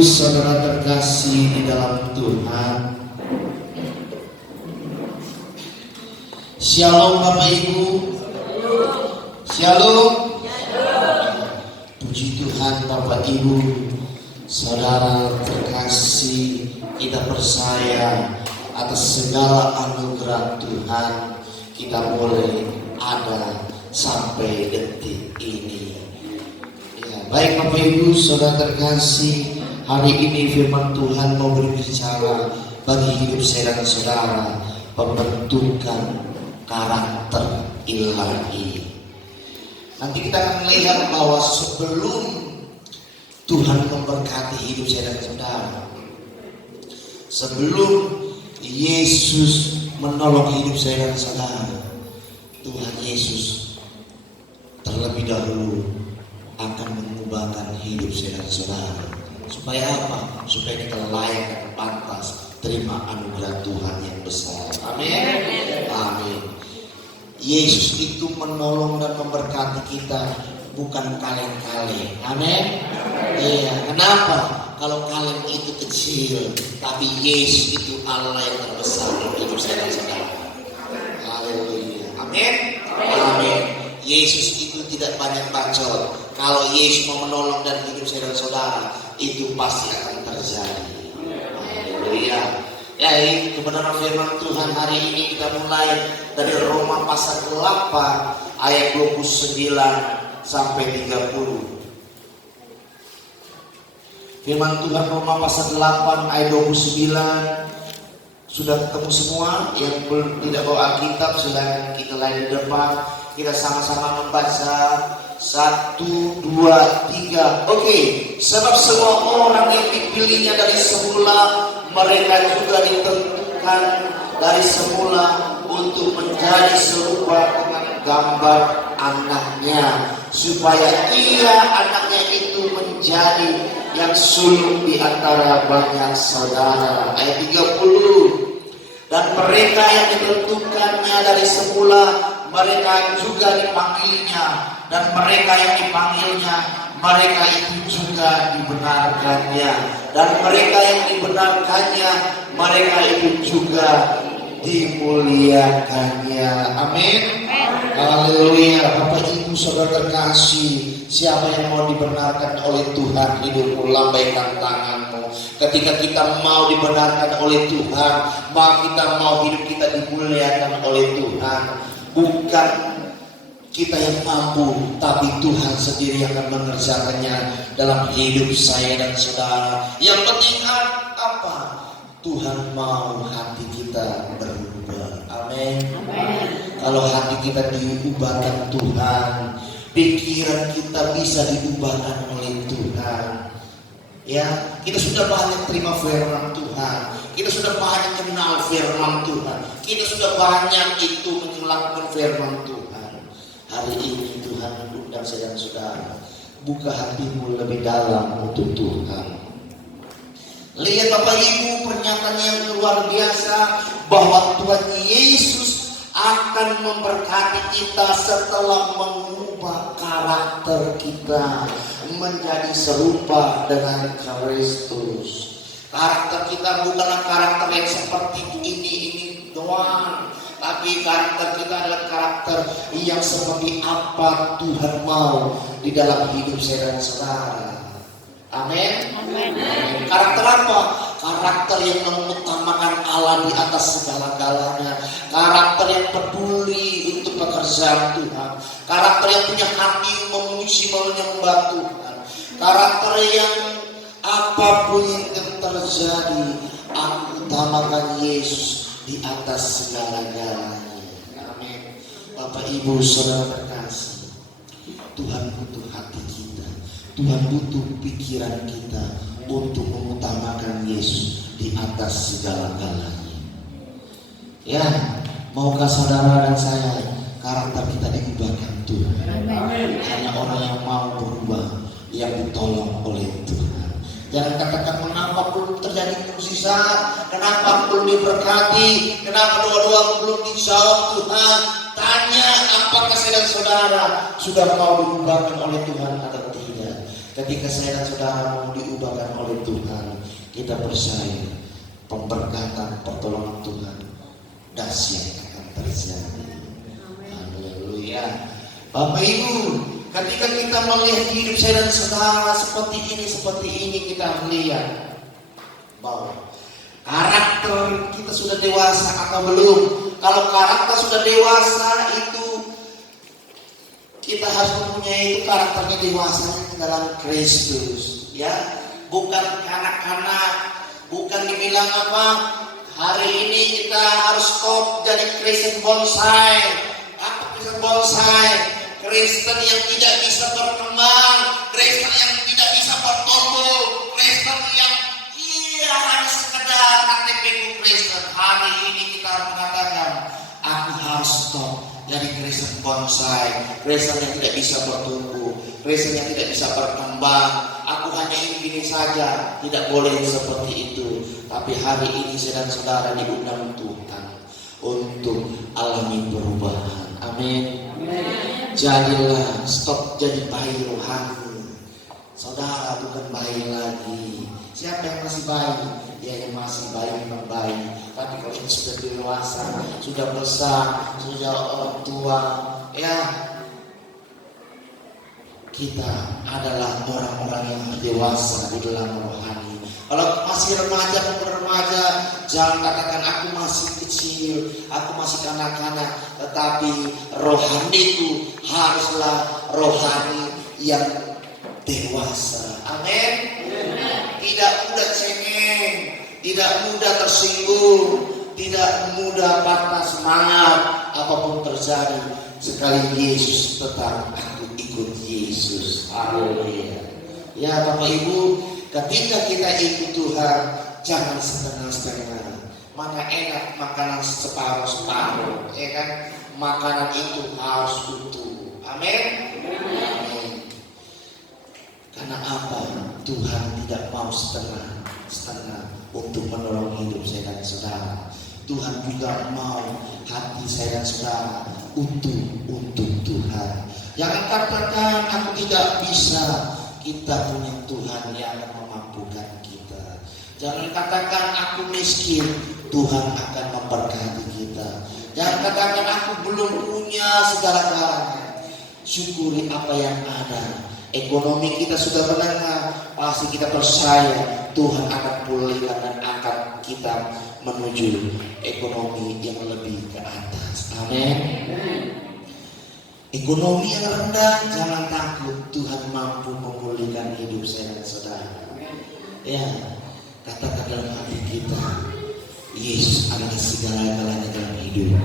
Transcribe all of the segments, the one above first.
saudara terkasih di dalam Tuhan. Shalom Bapak Ibu. Shalom. Puji Tuhan Bapak Ibu, saudara terkasih, kita percaya atas segala anugerah Tuhan kita boleh ada sampai detik ini. Ya, baik Bapak Ibu, saudara terkasih, hari ini firman Tuhan mau berbicara bagi hidup saya dan saudara, pembentukan karakter ilahi. Nanti kita akan melihat bahwa sebelum Tuhan memberkati hidup saya dan saudara, sebelum Yesus menolong hidup saya dan saudara, Tuhan Yesus terlebih dahulu akan mengubahkan hidup saya dan saudara. Supaya apa? Supaya kita layak dan pantas terima anugerah Tuhan yang besar. Amin. Amin. Yesus itu menolong dan memberkati kita bukan kaleng-kaleng. Amin. Iya. Kenapa? Kalau kaleng itu kecil, tapi Yesus itu Allah yang terbesar dalam hidup saya dan saudara. Haleluya. Amin. Amin. Yesus itu tidak banyak bacot. Kalau Yesus mau menolong dan hidup saya dan saudara, itu pasti akan terjadi. Haleluya. Ya, ini kebenaran firman Tuhan hari ini kita mulai dari Roma pasal 8 ayat 29 sampai 30. Firman Tuhan Roma pasal 8 ayat 29. Sudah ketemu semua? Yang belum tidak bawa Alkitab silakan kita lain di depan. Kita sama-sama membaca 1, 2, 3. Oke. Sebab semua orang yang dipilihnya dari semula, mereka juga ditentukan dari semula untuk menjadi serupa dengan gambar anaknya, supaya ia anaknya itu menjadi yang sulung di antara banyak saudara. Ayat 30. Dan mereka yang ditentukannya dari semula, mereka juga dipanggilnya, dan mereka yang dipanggilnya, mereka itu juga dibenarkannya, dan mereka yang dibenarkannya, mereka itu juga dimuliakannya. Amin. Haleluya. Bapak Ibu saudara terkasih, siapa yang mau dibenarkan oleh Tuhan, hidupmu lambaikan tanganmu. Ketika kita mau dibenarkan oleh Tuhan, maka kita mau hidup kita dimuliakan oleh Tuhan. Bukan kita yang mampu, tapi Tuhan sendiri akan mengerjakannya dalam hidup saya dan saudara. Yang penting apa? Tuhan mau hati kita berubah. Amin. Kalau hati kita diubahkan Tuhan, pikiran kita bisa diubahkan oleh Tuhan. Ya, kita sudah banyak terima firman Tuhan. Kita sudah banyak kenal firman Tuhan. Kita sudah banyak itu melakukan firman Tuhan. Hari ini Tuhan mengundang saya dan saudara, buka hatimu lebih dalam untuk Tuhan. Lihat Bapak Ibu, pernyataan yang luar biasa bahwa Tuhan Yesus akan memberkati kita setelah mengubah karakter kita menjadi serupa dengan Kristus. Karakter kita bukanlah karakter yang seperti ini doang, tapi karakter kita adalah karakter yang seperti apa Tuhan mau di dalam hidup saya dan saudara. Amin. Karakter apa? Karakter yang mengutamakan Allah di atas segala-galanya. Karakter yang peduli untuk pekerjaan Tuhan. Karakter yang punya hati memuji menyembah Tuhan. Karakter yang apapun yang terjadi, aku utamakan Yesus di atas segala-galanya. Amin. Bapak Ibu saudara terkasih, Tuhan butuh hati kita. Tuhan butuh pikiran kita untuk mengutamakan Yesus di atas segala-galanya. Ya, maukah saudara dan saya karakter kita diubahkan Tuhan? Hanya orang yang mau berubah yang ditolong oleh Tuhan. Jangan katakan mengapa belum terjadi mukjizat, kenapa belum diberkati, kenapa doa-doa belum dijawab Tuhan. Tanya apakah saya dan saudara sudah mau diubahkan oleh Tuhan atau tidak. Ketika saya dan saudara mau diubahkan oleh Tuhan, kita percaya pemberkatan, pertolongan Tuhan dahsyat akan terjadi. Haleluya. Bapak Ibu, ketika kita melihat hidup saya dan saudara seperti ini kita melihat bahwa karakter kita sudah dewasa atau belum. Kalau karakter sudah dewasa itu kita harus mempunyai itu karakternya dewasa dalam Kristus, ya, bukan kanak-kanak, bukan dibilang apa. Hari ini kita harus stop jadi Kristen bonsai. Apa Kristen bonsai? Kristen yang tidak bisa berkembang, Kristen yang tidak bisa bertumbuh, Kristen yang hanya sekedar KTP Kristen. Hari ini kita mengatakan, aku harus stop jadi Kristen bonsai, Kristen yang tidak bisa bertumbuh, Kristen yang tidak bisa berkembang. Aku hanya ingin saja, tidak boleh seperti itu. Tapi hari ini saya dan saudara diundang Tuhan untuk alami perubahan. Amin. Jadilah, stop jadi bayi rohani. Saudara bukan bayi lagi. Siapa yang masih bayi? Ya, yang masih bayi memang bayi. Tapi kalau ini sudah dewasa, sudah besar, sudah orang tua, ya, kita adalah orang-orang yang dewasa di dalam rohani. Kalau masih remaja, jangan katakan aku masih kecil, aku masih kanak-kanak. Tetapi rohani itu haruslah rohani yang dewasa. Amin. Tidak mudah cengeng, tidak mudah tersinggung, tidak mudah patah semangat apapun terjadi. Sekali Yesus tetap aku ikut Yesus. Haleluya. Ya Bapak Ibu, ketika kita ikut Tuhan, jangan setengah-setengah. Mana enak makanan separuh-separuh, ya kan? Makanan itu harus utuh. Amin. Amin. Karena apa? Tuhan tidak mau setengah-setengah untuk menolong hidup saya dan saudara. Tuhan juga mau hati saya dan saudara utuh untuk Tuhan. Jangan katakan aku tidak bisa. Kita punya Tuhan yang memampukan kita. Jangan katakan aku miskin. Tuhan akan memberkati kita. Jangan katakan aku belum punya segala-galanya. Syukuri apa yang ada. Ekonomi kita sudah menengah, pasti kita percaya Tuhan akan pulihkan dan akan kita menuju ekonomi yang lebih ke atas. Amin. Ekonomi yang rendah, jangan takut, Tuhan mampu memulihkan hidup saya dan saudara. Ya, katakan dalam hati kita, Yesus adalah segala-galanya dalam hidup.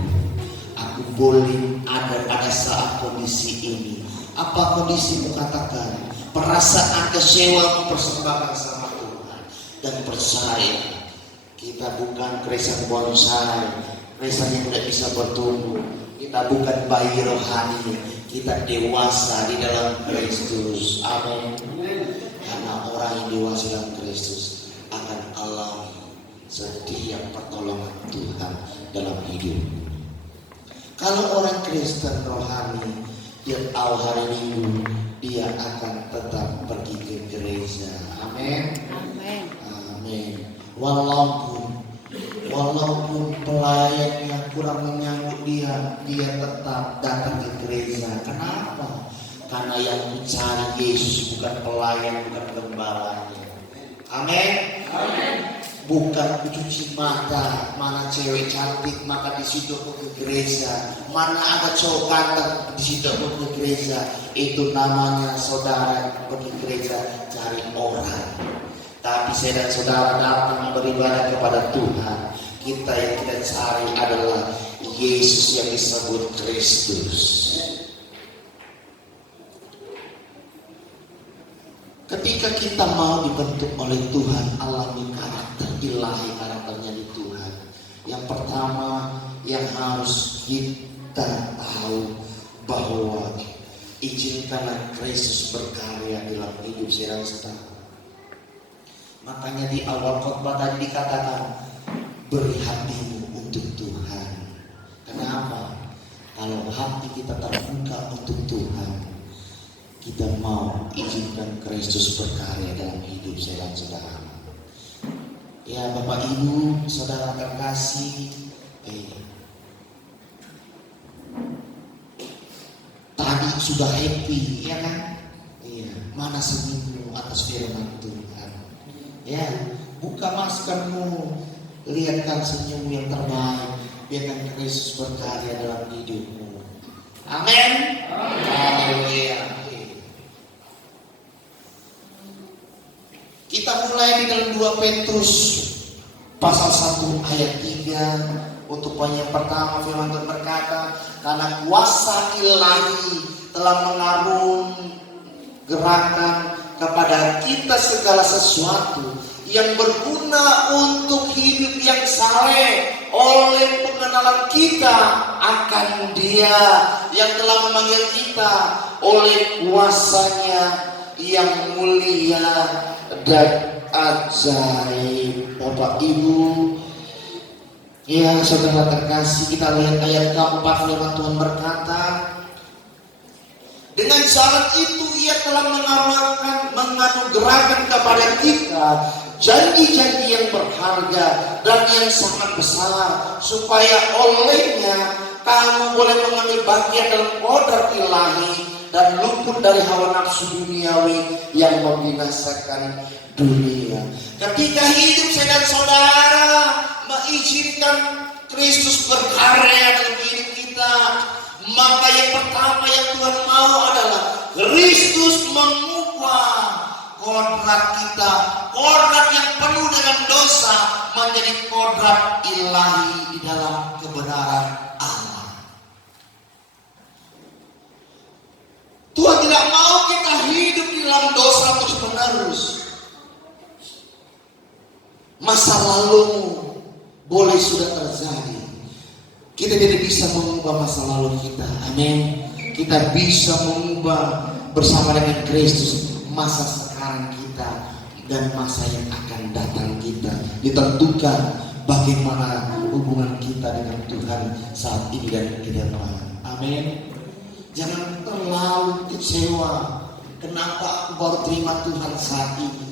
Aku boleh ada pada saat kondisi ini. Apa kondisimu katakan? Perasaan kecewa mempersembahkan sama Tuhan. Dan percaya kita bukan Kristen bonsai, Kristen yang tidak bisa bertumbuh. Kita bukan bayi rohani, kita dewasa di dalam Kristus. Amin. Karena orang yang dewasa dalam Kristus akan alami setiap pertolongan Tuhan dalam hidup. Kalau orang Kristen rohani, dia tahu hari Minggu dia akan tetap pergi ke gereja. Amin. Amin. Amin. Walaupun pelayannya kurang menyambut dia tetap datang ke gereja. Kenapa? Karena yang mencari Yesus bukan pelayan, bukan gembalanya. Amin. Amin. Bukan cuci mata, mana cewek cantik maka di situ aku ke gereja, mana ada cowok ganteng di situ aku ke gereja. Itu namanya saudara pergi gereja cari orang. Tapi saya dan saudara datang beribadah kepada Tuhan. Kita yang kita cari adalah Yesus yang disebut Kristus. Ketika kita mau dibentuk oleh Tuhan, alami karakter ilahi, karakternya di Tuhan. Yang pertama yang harus kita tahu bahwa izinkanlah Kristus berkarya dalam hidup saya dan saudara. Makanya di awal khotbah tadi dikatakan beri hatimu untuk Tuhan. Kenapa? Kalau hati kita terbuka untuk Tuhan, kita mau izinkan Kristus berkarya dalam hidup saya dan saudara. Ya Bapak Ibu, saudara terkasih, tadi sudah happy, ya kan? Iya, mana senyummu atas firman Tuhan? Ya, buka maskermu, lihatkan senyum yang terbaik, biarkan Kristus berkarya dalam hidupmu. Amin. Haleluya. Kita mulai di dalam 2 Petrus pasal 1 ayat 3. Untuk poin yang pertama, firman Tuhan berkata, karena kuasa ilahi telah mengarung gerakan kepada kita segala sesuatu yang berguna untuk hidup yang saleh oleh pengenalan kita akan Dia yang telah memanggil kita oleh kuasanya yang mulia dan ajaib. Bapak Ibu, ya saudara terkasih, kita lihat ayat keempat, firman Tuhan berkata, dengan syarat itu Ia telah menganugerahkan kepada kita janji-janji yang berharga dan yang sangat besar, supaya olehnya kamu boleh mengambil bagian dalam kodrat ilahi dan luput dari hawa nafsu duniawi yang membinasakan dunia. Ketika hidup saya dan saudara mengizinkan Kristus berkarya dalam hidup kita, maka yang pertama yang Tuhan mau adalah Kristus mengubah kodrat kita, kodrat yang penuh dengan dosa, menjadi kodrat ilahi di dalam kebenaran Allah. Tuhan tidak mau kita hidup di dalam dosa terus menerus. Masa lalumu boleh sudah terjadi, kita tidak bisa mengubah masa lalu kita. Amin. Kita bisa mengubah bersama dengan Kristus masa sekarang kita dan masa yang akan datang kita. Ditentukan bagaimana hubungan kita dengan Tuhan saat ini dan ke depan. Amin. Jangan terlalu kecewa. Kenapa aku baru terima Tuhan saat ini?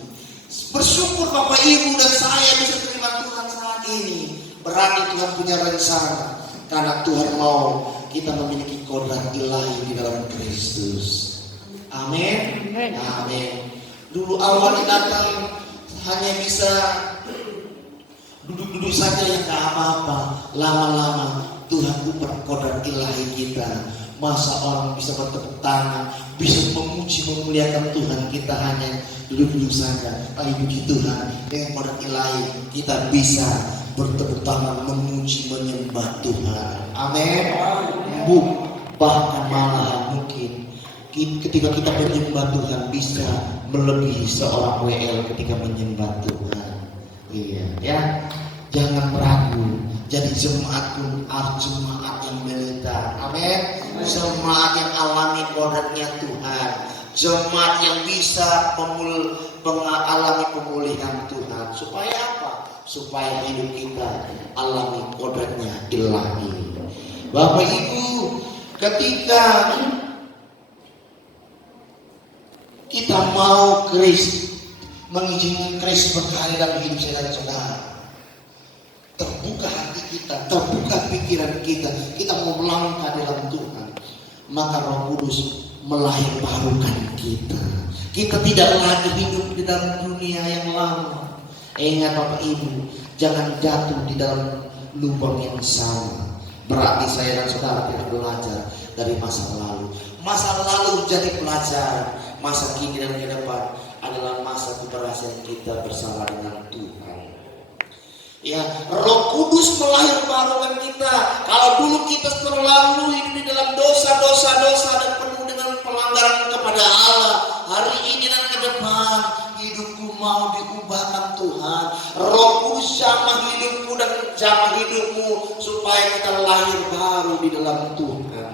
Bersyukur Bapak Ibu dan saya bisa terima Tuhan saat ini. Berarti Tuhan punya rencana. Karena Tuhan mau kita memiliki kodrat ilahi di dalam Kristus. Amin. Amin. Dulu awalnya datang hanya bisa duduk-duduk saja yang gak apa-apa. Lama-lama Tuhan ubah kodrat ilahi kita. Masa orang bisa bertepuk tangan, bisa memuji memuliakan Tuhan, kita hanya duduk-duduk saja. Tapi puji Tuhan, dengan kodrat ilahi kita bisa bertepuk tangan, memuji, menyembah Tuhan. Amin. Bahkan malah mungkin ketika kita menyembah Tuhan bisa melebihi seorang WL ketika menyembah Tuhan. Iya, ya. Jangan ragu. Jadi jemaat pun jemaat yang menderita. Amin. Jemaat yang alami kodratnya Tuhan. Jemaat yang bisa mengalami pemulihan Tuhan. Supaya apa? Supaya hidup kita alami kodratnya ilahi. Bapak Ibu, ketika kita mau mengizinkan Kristus berkarya dalam hidup saya dan saudara, terbuka hati kita, terbuka pikiran kita, kita mau melangkah dalam Tuhan, maka Roh Kudus melahirbarukan kita. Kita tidak lagi hidup di dalam dunia yang lama. Ingat Bapak Ibu, jangan jatuh di dalam lubang yang sama. Berarti saya dan saudara tidak belajar dari masa lalu. Masa lalu menjadi pelajaran, masa kini dan ke depan adalah masa keberhasilan kita bersama dengan Tuhan. Ya, Roh Kudus melahirbarukan kita. Kalau dulu kita terlalu hidup di dalam dosa dan penuh dengan pelanggaran kepada Allah, hari ini dan ke depan hidupku mau diubahkan Tuhan. Roh Kudus jamah hidupku dan jamah hidupmu supaya kita lahir baru di dalam Tuhan.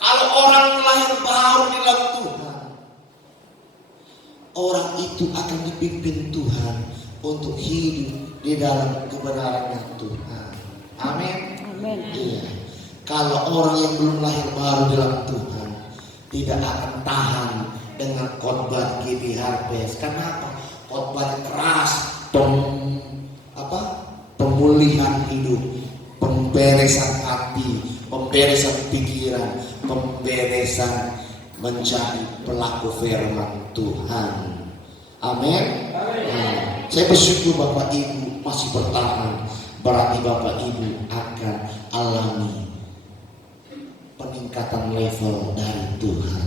Kalau orang lahir baru di dalam Tuhan, orang itu akan dipimpin Tuhan untuk hidup di dalam kebenaran Tuhan. Amin. Iya. Kalau orang yang belum lahir baru dalam Tuhan, tidak akan tahan dengan khotbah GB Harvest. Kenapa? Khotbah keras, pemulihan hidup, pemberesan hati, pemberesan pikiran, pemberesan menjadi pelaku firman Tuhan. Amin. Saya bersyukur Bapak Ibu masih bertahan, berarti Bapak Ibu akan alami peningkatan level dari Tuhan.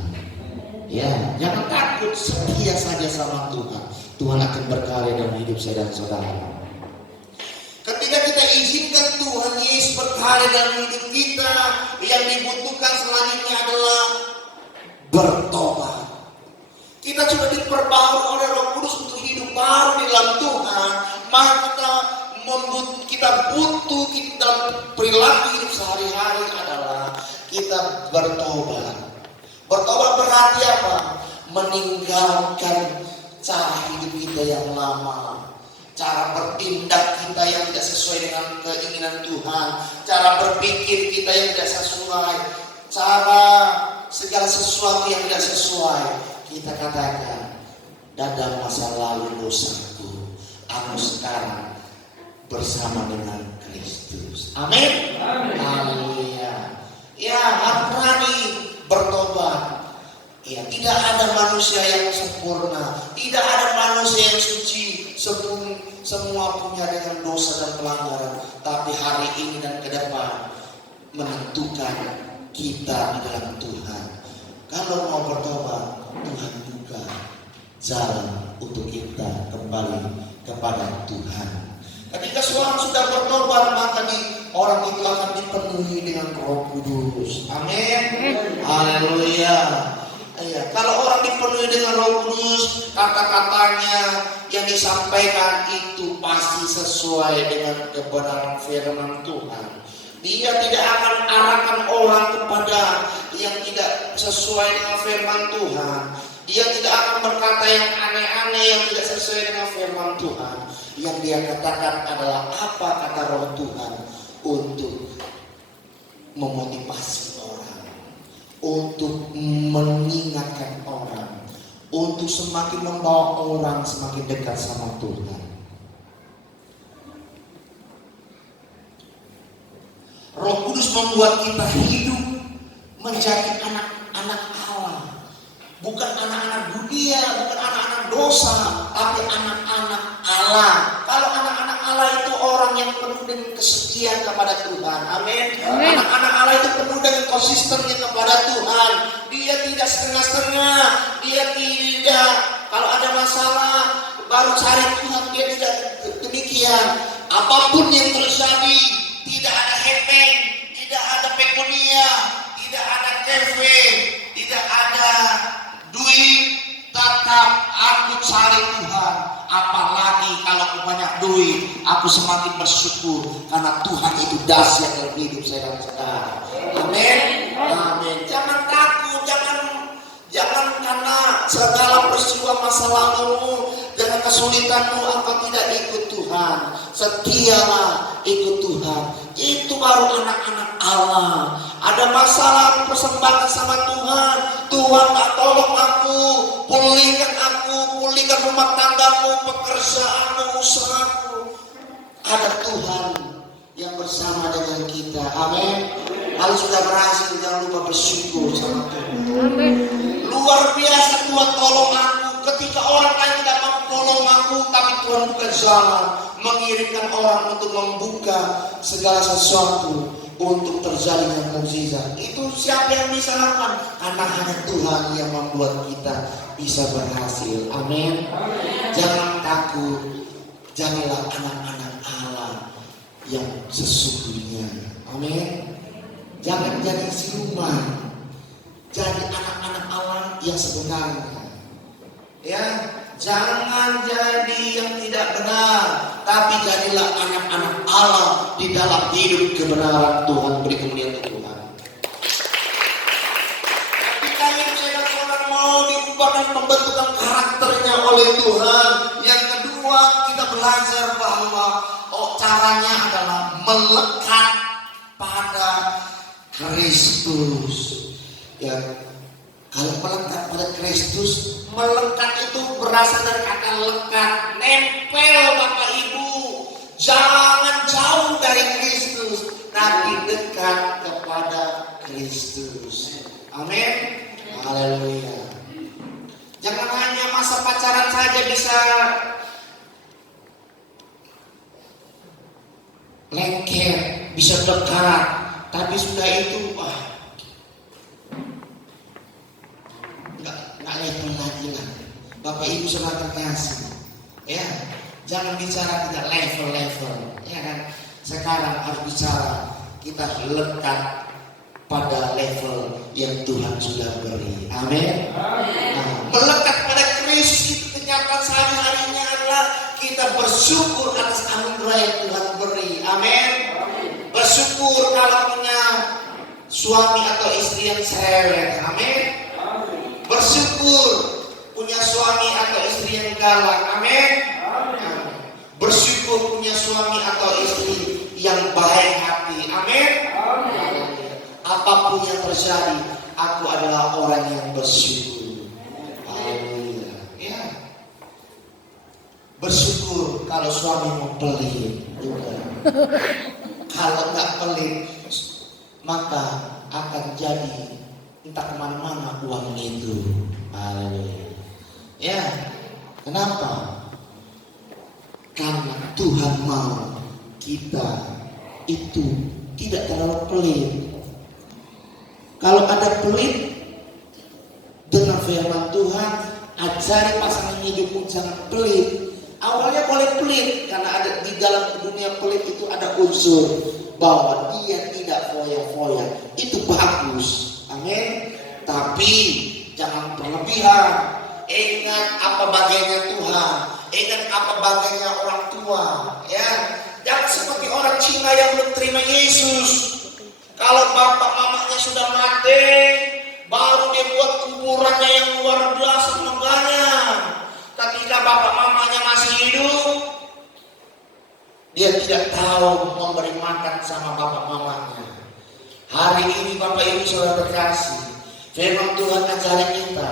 Ya, jangan takut, setia saja sama Tuhan. Tuhan akan berkarya dalam hidup saya dan saudara. Ketika kita izinkan Tuhan Yesus berkarya dalam hidup kita, yang dibutuhkan selanjutnya adalah bertobat. Kita sudah diperbarui oleh Roh Kudus untuk hidup baru di dalam Tuhan, maka kita butuh dalam perilaku hidup sehari-hari adalah kita bertobat. Bertobat berarti apa? Meninggalkan cara hidup kita yang lama, cara bertindak kita yang tidak sesuai dengan keinginan Tuhan, cara berpikir kita yang tidak sesuai, cara segala sesuatu yang tidak sesuai. Kita katakan, dalam masa lalu dosaku, aku sekarang bersama dengan Kristus. Amin. Haleluya. Ya, harus berani bertobat. Ya, tidak ada manusia yang sempurna, tidak ada manusia yang suci. Semua punya dengan dosa dan pelanggaran. Tapi hari ini dan ke depan menentukan kita di dalam Tuhan. Kalau mau bertobat, Tuhan buka jalan untuk kita kembali kepada Tuhan. Ketika seorang sudah bertobat, maka orang itu akan dipenuhi dengan Roh Kudus. Amin. Haleluya. Ya, kalau orang dipenuhi dengan Roh Kudus, kata-katanya yang disampaikan itu pasti sesuai dengan kebenaran firman Tuhan. Dia tidak akan arahkan orang kepada yang tidak sesuai dengan firman Tuhan. Dia tidak akan berkata yang aneh-aneh yang tidak sesuai dengan firman Tuhan. Yang dia katakan adalah apa kata Roh Tuhan untuk memotivasi orang, untuk mengingatkan orang, untuk semakin membawa orang semakin dekat sama Tuhan. Roh Kudus membuat kita hidup menjadi anak-anak Allah. Bukan anak-anak dunia, bukan anak-anak dosa, tapi anak-anak Allah. Kalau anak-anak Allah itu orang yang penuh dengan kesetiaan kepada Tuhan. Amin. Anak-anak Allah itu penuh dengan konsistennya kepada Tuhan. Dia tidak setengah-setengah. Dia tidak, kalau ada masalah baru cari Tuhan. Dia tidak demikian. Apapun yang terjadi, tidak ada hepeng, tidak ada pekonia, tidak ada kafe, tidak ada duit, tetap aku cari Tuhan. Apalagi kalau aku banyak duit, aku semakin bersyukur karena Tuhan itu dahsyat dalam hidup saya dan saudara. Amin. Amin. Jangan takut, jangan karena segala peristiwa masa lalumu dengan kesulitanmu engkau tidak ikut Tuhan. Setialah ikut Tuhan. Itu baru anak-anak Allah. Ada masalah persembahkan sama Tuhan. Tuhan tolong aku, pulihkan rumah tanggamu, pekerjaanmu, usahaku. Ada Tuhan yang bersama dengan kita. Amin. Kalau sudah berhasil, jangan lupa bersyukur sama Tuhan. Amin. Luar biasa Tuhan tolong aku. Ketika orang lain tidak mau tolong aku, tapi Tuhan buka jalan, mengirimkan orang untuk membuka segala sesuatu untuk terjadinya mukjizat. Itu siapa yang bisa lakukan? Karena hanya Tuhan yang membuat kita bisa berhasil. Amin. Jangan takut. Jadilah anak-anak Allah yang sesungguhnya. Amin. Jangan jadi siluman. Jadi anak-anak Allah yang sebenarnya. Ya, jangan jadi yang tidak benar, tapi jadilah anak-anak Allah di dalam hidup kebenaran Tuhan. Beri kemuliaan Tuhan. Ketika yang saudara mau diubah dan pembentukan karakternya oleh Tuhan. Yang kedua, kita belajar bahwa caranya adalah melekat pada Kristus. Ya, Kalau melekat pada Kristus, melekat itu berasal dari kata lekat, nempel Bapak Ibu. Jangan jauh dari Kristus, tapi dekat kepada Kristus. Amin. Haleluya. Jangan hanya masa pacaran saja bisa lengket, bisa dekat, tapi sudah itu nggak level lagi lah. Bapak Ibu saudara terkasih, ya jangan bicara tidak level, ya kan? Sekarang harus bicara kita lekat pada level yang Tuhan sudah beri. Amin. Nah, melekat pada Kristus itu kenyataan sehari-harinya adalah kita bersyukur atas anugerah yang Tuhan beri. Amin. Bersyukur kalau punya suami atau istri yang cerewet. Amin. Bersyukur punya suami atau istri yang galak. Amin. Bersyukur punya suami atau istri yang baik hati. Amin. Apapun yang terjadi, aku adalah orang yang bersyukur. Haleluya. Ya. Bersyukur kalau suamimu pelit. Kalau nggak pelit, maka akan jadi entah kemana-mana uang itu. Haleluya. Ya. Kenapa? Karena Tuhan mau kita itu tidak terlalu pelit. Kalau ada pelit, dengan firman Tuhan, ajari pasangan hidupmu jangan pelit. Awalnya boleh pelit, karena ada di dalam dunia pelit itu ada unsur bahwa dia tidak foya-foya. Itu bagus, amin. Tapi jangan berlebihan. Ingat apa bagainya Tuhan, ingat apa bagainya orang tua, ya. Jangan seperti orang Cina yang belum terima Yesus. Kalau bapak mamanya sudah mati, baru dia buat kuburannya yang luar biasa megahnya. Ketika bapak mamanya masih hidup, dia tidak tahu memberi makan sama bapak mamanya. Hari ini Bapak Ibu saudara terkasih, firman Tuhan ajarin kita,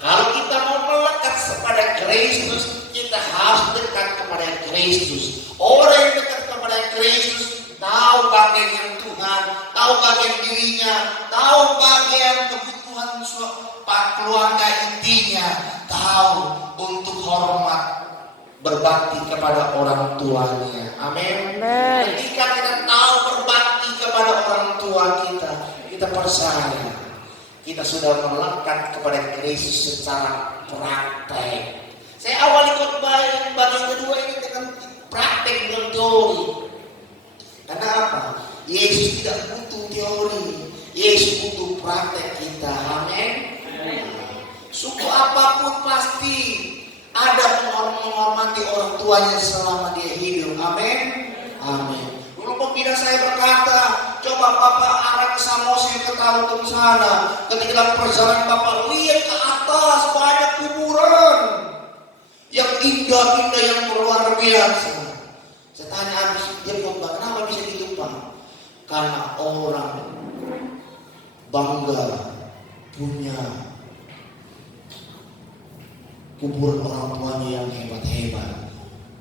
kalau kita mau melekat kepada Kristus, kita harus dekat kepada Kristus. Orang yang dekat kepada Kristus tahu bagian Tuhan, tahu bagian dirinya, tahu bagian kebutuhan keluarga intinya, tahu untuk hormat berbakti kepada orang tuanya. Amin. Ketika kita tahu berbakti kepada orang tua kita percaya kita sudah melekat kepada Kristus secara praktek. Saya awali khotbah bagian kedua ini dengan praktek dan teori. Karena apa? Yesus tidak butuh teori, Yesus butuh praktek kita. Amin. Suku apapun pasti ada menghormati orang tuanya selama dia hidup. Amin. Amin. Dulu pembina saya berkata, coba Bapak arah ke Samosir ke Tarutung sana. Ketika dalam perjalanan Bapak lihat ke atas banyak kuburan yang indah-indah yang luar biasa. Saya tanya habis dia khotbah, kenapa bisa gitu Pak? Karena orang bangga punya kuburan orang tuanya yang hebat-hebat.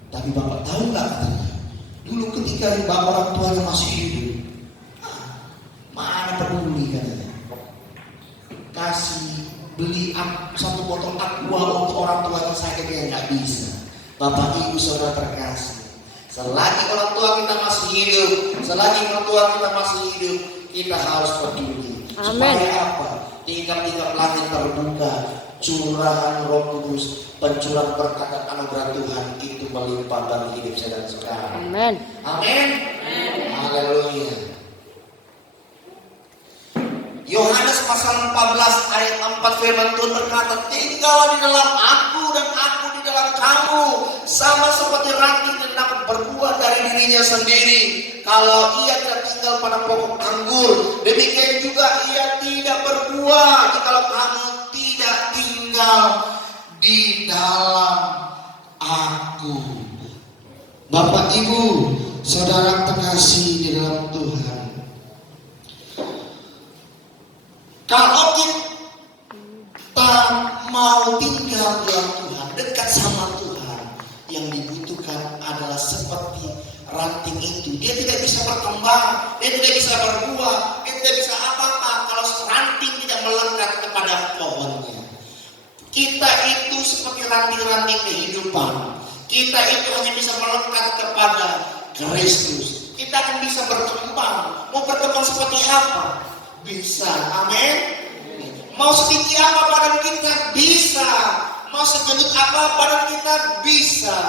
Tapi Bapak tahu nggak katanya? Dulu ketika bapak orang tuanya masih hidup, mana peduli katanya. Kasih beli satu botol aqua untuk orang tuanya sakit ya nggak bisa. Bapak Ibu saudara terkasih, selagi orang tua kita masih hidup, selagi orang tua kita masih hidup, kita harus peduli. Supaya apa? Tingkap-tingkap langit terbuka, curahan Roh Kudus, pencurahan berkat dan anugerah Tuhan itu melimpah dalam hidup saya dan saudara. Amin. Amin. Haleluya. Yohanes pasal 14 ayat 4 firman Tuhan berkata, tinggallah di dalam aku dan aku di dalam kamu, sama seperti ranting yang dapat berbuah dari dirinya sendiri. Kalau ia tidak tinggal pada pokok anggur, demikian juga ia tidak berbuah jikalau kamu tidak tinggal di dalam aku. Bapak Ibu saudara terkasih di dalam Tuhan, kalau dibutuhkan adalah seperti ranting itu. Dia tidak bisa berkembang, dia tidak bisa berbuah, dia tidak bisa apa-apa kalau ranting tidak melekat kepada pohonnya. Kita itu seperti ranting-ranting kehidupan. Kita itu hanya bisa melekat kepada Kristus. Kita akan bisa berkembang. Mau berkembang seperti apa? Bisa. Amin. Mau setinggi apa badan kita? Bisa. Mau segendut apa badan kita? Bisa.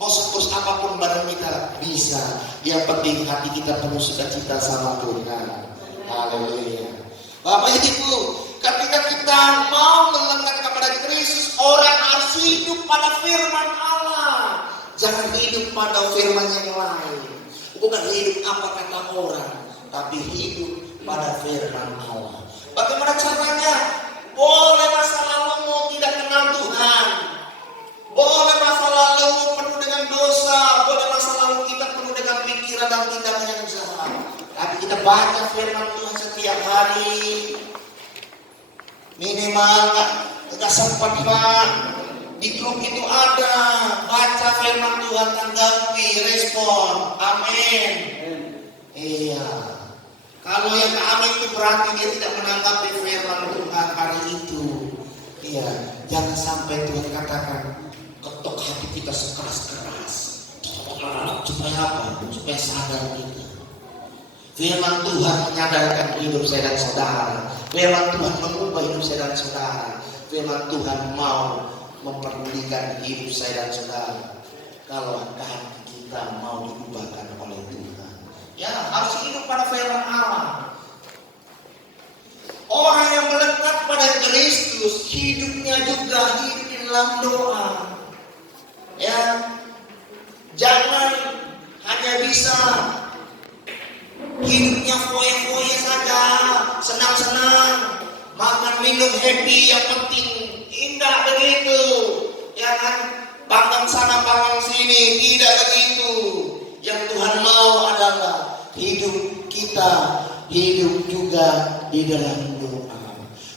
Mau sekurus apapun badan kita? Bisa. Yang penting hati kita penuh sukacita sama Tuhan. Haleluya. Bapak Ibu, ketika kita mau melekat kepada Kristus, orang harus hidup pada firman Allah. Jangan hidup pada firman yang lain. Bukan hidup apa kata orang, tapi hidup pada firman Allah. Bagaimana caranya? Boleh masa lalumu tidak kenal Tuhan, boleh masa lalumu penuh dengan dosa, boleh masa lalu kita penuh dengan pikiran dan tindakan yang jahat, tapi kita baca firman Tuhan setiap hari. Minimal nggak sempat Pak, di grup itu ada, baca firman Tuhan, tanggapi, respon. Amin. Iya. Kalau yang amin itu berarti dia tidak menanggapi firman Tuhan hari itu. Iya. Jangan sampai Tuhan katakan ketok hati kita sekeras-keras. Supaya apa? Supaya sadar kita. Firman Tuhan menyadarkan hidup saya dan saudara. Firman Tuhan mengubah hidup saya dan saudara. Firman Tuhan mau memperdulikan hidup saya dan saudara. Kalau hati kita mau diubahkan oleh Tuhan, ya harus hidup pada firman Allah. Orang yang melekat pada Kristus, hidupnya juga hidup di dalam doa. Ya, jangan hanya bisa hidupnya foya-foya saja, senang-senang, makan minum happy, yang penting indah begitu, ya kan? Panggang sana, panggang sini, tidak begitu. Yang Tuhan mau adalah hidup kita, hidup juga di dalam doa.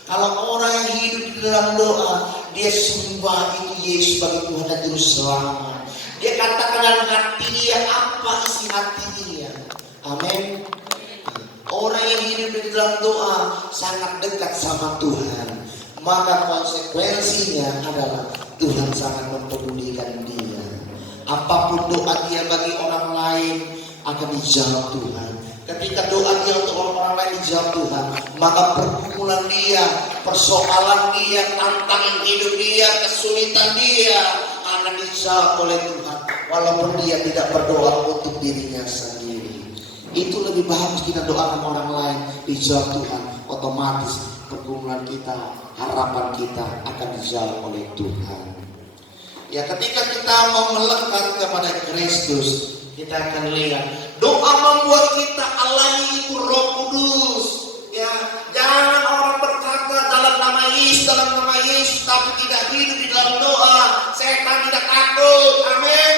Kalau orang yang hidup di dalam doa, dia sembah itu Yesus sebagai Tuhan dan Juru Selamat. Dia katakan dalam hati dia apa isi hati dia. Amin. Orang yang hidup di dalam doa sangat dekat sama Tuhan. Maka konsekuensinya adalah Tuhan sangat mempedulikan dia. Apapun doa dia bagi orang lain akan dijawab Tuhan. Ketika doa dia untuk orang lain dijawab Tuhan, maka pergumulan dia, persoalan dia, tantangan hidup dia, kesulitan dia akan dijawab oleh Tuhan. Walaupun dia tidak berdoa untuk dirinya sendiri. Itu lebih bagus kita doakan orang lain, dijawab Tuhan. Otomatis pergumulan kita, harapan kita akan dijawab oleh Tuhan. Ya, ketika kita mau melekat kepada Kristus, kita akan lihat doa membuat kita alami itu Roh Kudus. Ya, jangan orang berkata dalam nama Yesus, tapi tidak hidup di dalam doa. Setan tidak takut. Amin.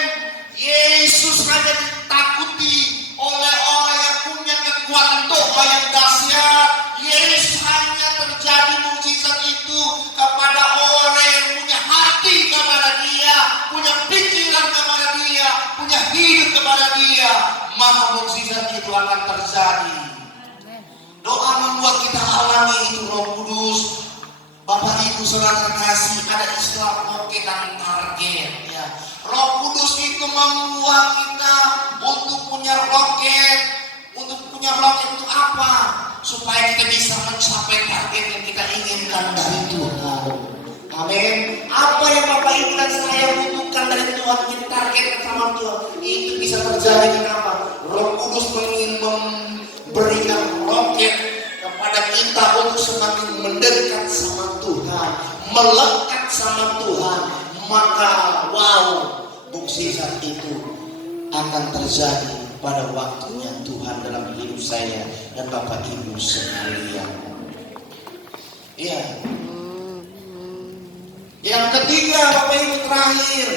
Yesus hanya ditakuti oleh orang yang punya kekuatan doa yang dahsyat. Yesus hanya terjadi mukjizat itu kepada orang yang punya hati kepada dia, punya pikiran kepada dia, punya hidup kepada dia, maka mukjizat itu akan terjadi. Doa membuat kita alami itu Roh Kudus. Bapak Ibu Saudara terkasih, ada istilah roket dan target. Ya. Roh Kudus itu membuat kita untuk punya roket. Untuk punya roket itu apa? Supaya kita bisa mencapai target yang kita inginkan dari Tuhan. Amin. Apa yang Bapak Ibu dan saya butuhkan dari Tuhan, kita targetkan sama Tuhan, itu bisa terjadi. Kenapa? Roh Kudus ingin memberikan roket kepada kita untuk semakin mendekat sama Tuhan, melekat sama Tuhan. Maka mukjizat itu akan terjadi pada waktunya Tuhan dalam hidup saya dan Bapak Ibu sekalian. Iya. Yang ketiga, Bapak Ibu, terakhir,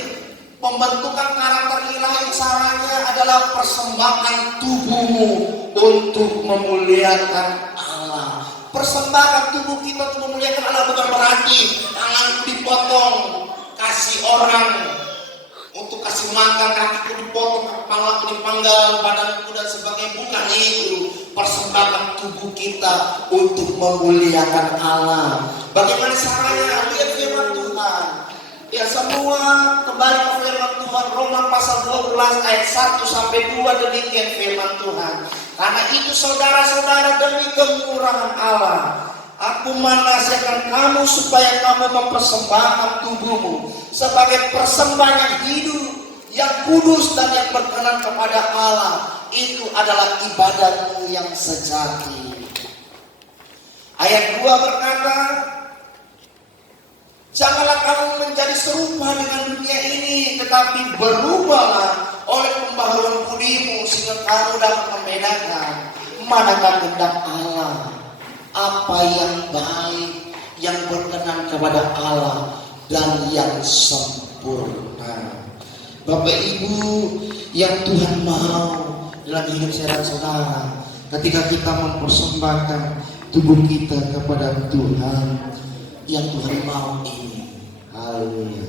pembentukan karakter ilahi caranya adalah persembahkan tubuhmu untuk memuliakan Allah. Persembahkan tubuh kita untuk memuliakan Allah bukan berarti tangan dipotong, kasih orang untuk kasih makan, kakiku dipotong, kepalaku dipanggal, badanku dan sebagainya. Bukan itu. Persembahan tubuh kita untuk memuliakan Allah. Bagaimana caranya? Lihat firman Tuhan. Ya, semua kembali ke firman Tuhan. Roma pasal 12 ayat 1 sampai 2, demikian firman Tuhan. Karena itu saudara-saudara, demi kemurahan Allah, aku menasihatkan kamu supaya kamu mempersembahkan tubuhmu sebagai persembahan yang hidup, yang kudus dan yang berkenan kepada Allah. Itu adalah ibadahmu yang sejati. Ayat 2 berkata, janganlah kamu menjadi serupa dengan dunia ini, tetapi berubahlah oleh pembaharuan budimu, sehingga kamu dapat membedakan manakah kehendak Allah, apa yang baik, yang berkenan kepada Allah, dan yang sempurna. Bapak Ibu yang Tuhan mau dalam hidup saya dan saudara, ketika kita mempersembahkan tubuh kita kepada Tuhan, yang Tuhan mau ini. Haleluya.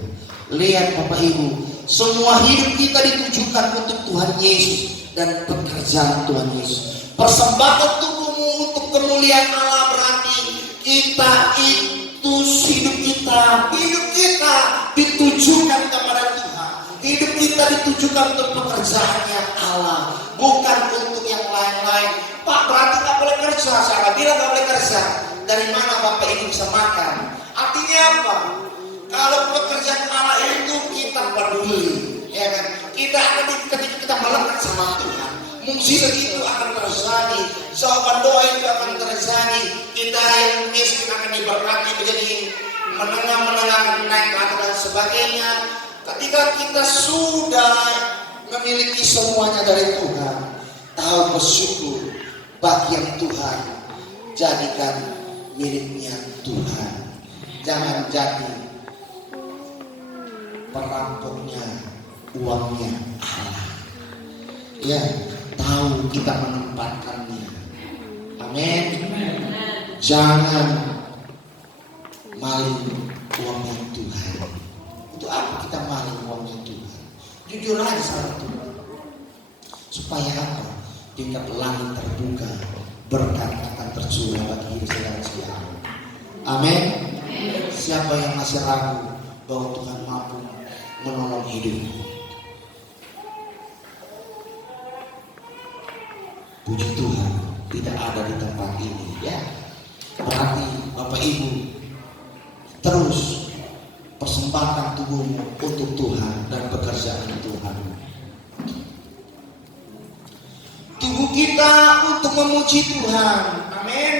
Lihat Bapak Ibu, semua hidup kita ditujukan untuk Tuhan Yesus dan pekerjaan Tuhan Yesus. Persembahkan tubuhmu untuk kemuliaan Allah berarti kita itu hidup kita ditujukan kepada Tuhan. Hidup kita ditujukan untuk pekerjaannya Allah, bukan untuk yang lain-lain. Pak, berarti nggak boleh kerja. Saya bilang nggak boleh kerja. Dari mana Bapak Ibu bisa makan? Artinya apa? Kalau pekerjaan Allah itu kita peduli, ya kan? Ketika kita melekat sama Tuhan, mukjizat itu akan terjadi, jawaban doa itu akan terjadi. Kita yang miskin akan diberkati menjadi menengah naik ke atas dan sebagainya. Ketika kita sudah memiliki semuanya dari Tuhan, tahu bersyukur bagi yang Tuhan jadikan miliknya Tuhan. Jangan jadi perampoknya uangnya Allah. Ya, tahu kita menempatkannya. Amin. Jangan maling uangnya Tuhan. Untuk apa kita maling uangnya Tuhan? Jujur aja sama Tuhan. Supaya apa? Tingkat langit terbuka, berkat akan tercurah bagi hidup saudara-saudara. Amin. Siapa yang masih ragu bahwa Tuhan mampu menolong hidupmu? Puji Tuhan, tidak ada di tempat ini, ya. Berarti Bapak Ibu terus persembahkan tubuhmu untuk Tuhan dan pekerjaan Tuhan. Tubuh kita untuk memuji Tuhan. Amin.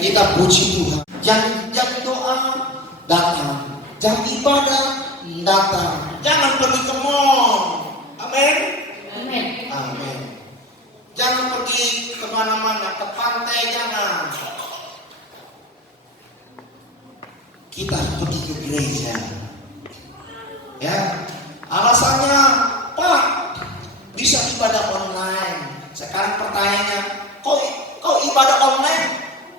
Kita puji Tuhan. Jam doa datang, jam ibadah datang. Jangan pergi ke mall. Amin. Amin. Amin. Jangan pergi kemana-mana, ke pantai jangan. Kita pergi ke gereja. Ya, alasannya Pak bisa ibadah online. Sekarang pertanyaannya, kau ibadah online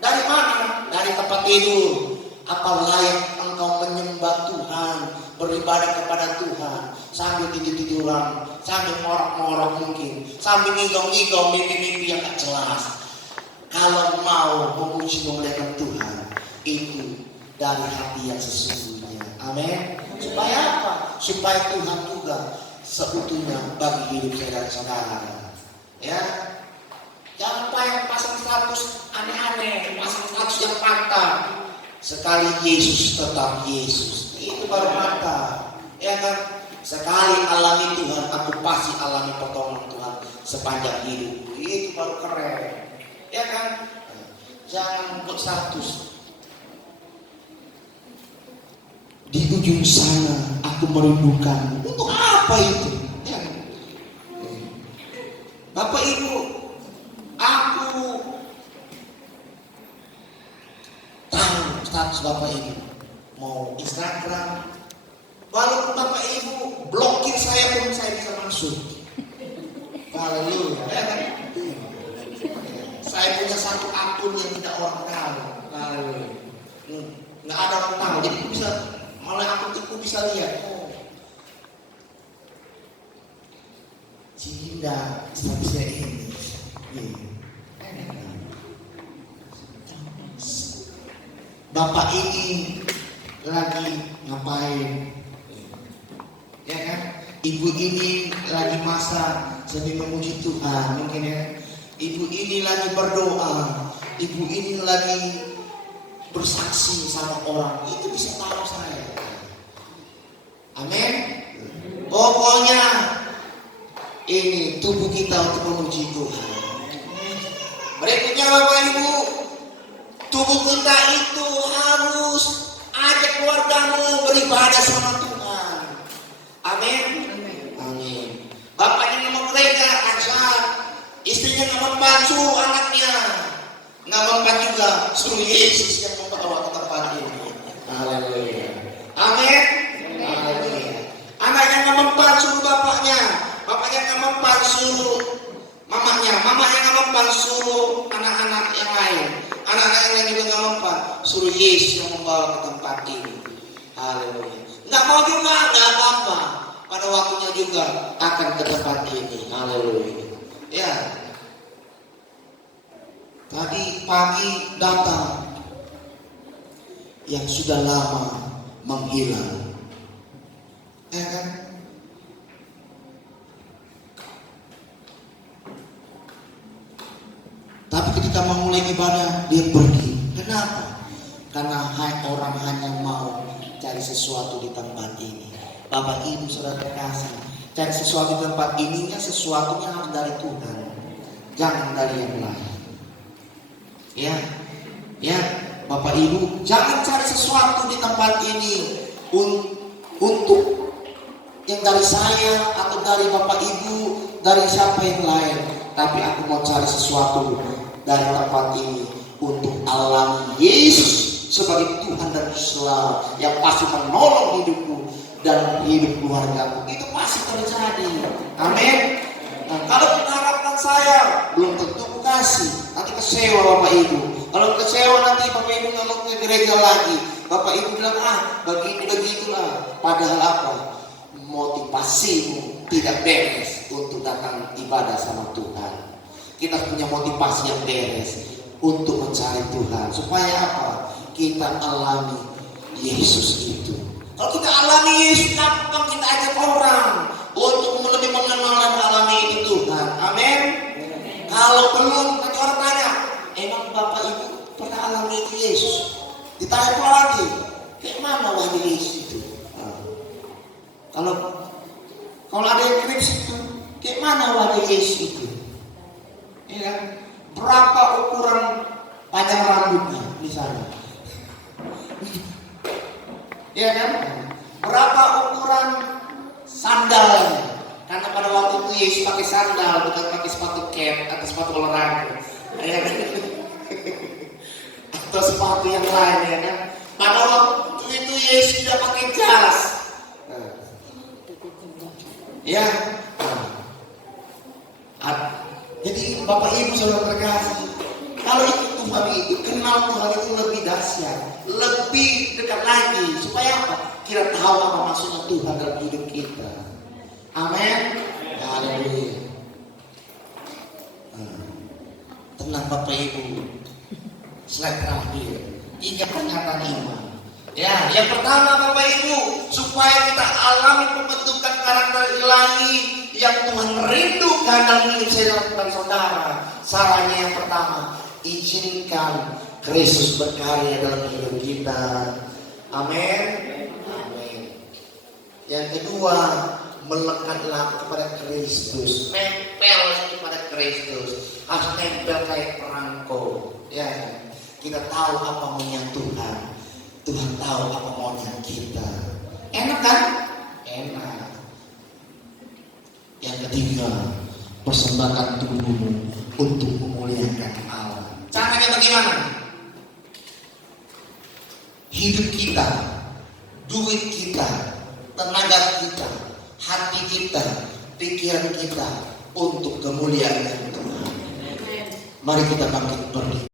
dari mana? Dari tempat tidur. Apa layak engkau menyembah Tuhan, beribadah kepada Tuhan sambil tidur-tiduran, sambil ngorok-ngorok mungkin, sambil ngigau-ngigau mimpi-mimpi yang gak jelas. Kalau mau memuji memuliakan Tuhan, itu dari hati yang sesungguhnya. Amin. Supaya apa? Supaya Tuhan juga seutuhnya bagi hidup saya dan saudara. Ya, jangan pasang status aneh-aneh, pasang status yang patah. Sekali Yesus tetap Yesus, itu baru mantap. Ya kan? Sekali alami Tuhan, aku pasti alami pertolongan Tuhan sepanjang hidup. Itu baru keren. Ya kan? Jangan membuat status. Di ujung sana aku merindukan. Untuk apa itu? Ya. Bapak Ibu, aku tahu status Bapak Ibu. Mau Instagram, walaupun Bapak Ibu blokir saya pun saya bisa masuk. Haleluya. Ya kan? Saya punya satu akun yang tidak orang tahu. Haleluya. Nggak ada orang tahu. Jadi bisa oleh akun itu bisa lihat. Cinta statusnya ini. Bapak ini lagi ngapain? Ya kan? Ibu ini lagi masak sambil memuji Tuhan, mungkin ya. Ibu ini lagi berdoa. Ibu ini lagi bersaksi sama orang. Itu bisa tahu saya. Amin. Pokoknya ini tubuh kita untuk memuji Tuhan. Berikutnya Bapak Ibu, tubuh kita itu harus ajak keluargamu beribadah sama Tuhan. Amin. Amin. Bapaknya ngomong gereja, ajar. Istrinya nggak mempan, suruh anaknya. Nggak mempan juga, suruh Yesus yang membawa ke tempat ini. Haleluya. Amin. Haleluya. Anaknya nggak mempan, suruh bapaknya. Bapaknya nggak mempan, suruh mamanya. Mamanya nggak mempan, suruh anak-anak yang lain. Anak-anak yang lain juga nggak mempan, suruh Yesus yang membawa ke tempat ini. Haleluya. Nggak mau juga, nggak apa-apa. Pada waktunya juga akan ke tempat ini. Haleluya. Ya. Tadi pagi datang yang sudah lama menghilang. Ya kan? Tapi ketika memulai ibadah, dia pergi. Kenapa? Karena orang hanya mau cari sesuatu di tempat ini. Bapak Ibu Saudara terkasih, cari sesuatu di tempat ininya, sesuatunya harus dari Tuhan, jangan dari yang lain. Ya, Bapak Ibu, jangan cari sesuatu di tempat ini untuk yang dari saya atau dari Bapak Ibu, dari siapa yang lain. Tapi aku mau cari sesuatu dari tempat ini untuk alami Yesus sebagai Tuhan dan Selalu yang pasti menolong hidupku dan hidup keluargaku. Itu pasti terjadi. Amin. Nah, kalau mengharapkan saya, belum tentu kasih. Nanti kecewa Bapak Ibu. Kalau kecewa nanti Bapak Ibu nggak mau ke gereja lagi. Bapak Ibu bilang, begitulah. Padahal apa? Motivasimu tidak beres untuk datang ibadah sama Tuhan. Kita punya motivasi yang beres untuk mencari Tuhan. Supaya apa? Kita alami Yesus itu. Kalau kita alami Yesus, gampang kita ajak orang untuk lebih mengenal dan alami ini Tuhan. Amin. Kalau belum, nanti orang tanya, emang Bapak Ibu pernah alami Yesus? Ditanya lagi, kayak mana wahyu Yesus itu? Kalau ada yang krips itu, kayak mana wahyu Yesus itu? Ya, berapa ukuran panjang rambutnya misalnya? Ya kan? Berapa ukuran sandalnya? Karena pada waktu itu Yesus pakai sandal, bukan pakai sepatu cap atau sepatu olahraga, ya kan? Atau sepatu yang lain, ya kan? Pada waktu itu Yesus tidak pakai jas. Ya. Jadi Bapak Ibu Saudara terkasih, kalau ikut Tuhan itu, kenal Tuhan itu lebih dahsyat, lebih dekat lagi. Supaya apa? Kita tahu apa maksudnya Tuhan dalam hidup kita. Amin. Haleluya. Tenang Bapak Ibu. Slide terakhir. 3 pernyataan iman. Ya, yang pertama Bapak Ibu, supaya kita alami pembentukan karakter ilahi yang Tuhan rindukan dalam hidup saya dan saudara. Caranya yang pertama, izinkan Kristus berkarya dalam hidup kita. Amin. Amin. Yang kedua, melekatlah kepada Kristus, nempel kepada Kristus, harus nempel kayak perangko. Ya, kita tahu apa maunya Tuhan, Tuhan tahu apa maunya kita. Enak kan? Enak. Yang ketiga, persembahkan tubuhmu untuk memuliakan Allah. Caranya bagaimana? Hidup kita, duit kita, tenaga kita, hati kita, pikiran kita untuk kemuliaan Tuhan. Mari kita bangkit berdiri.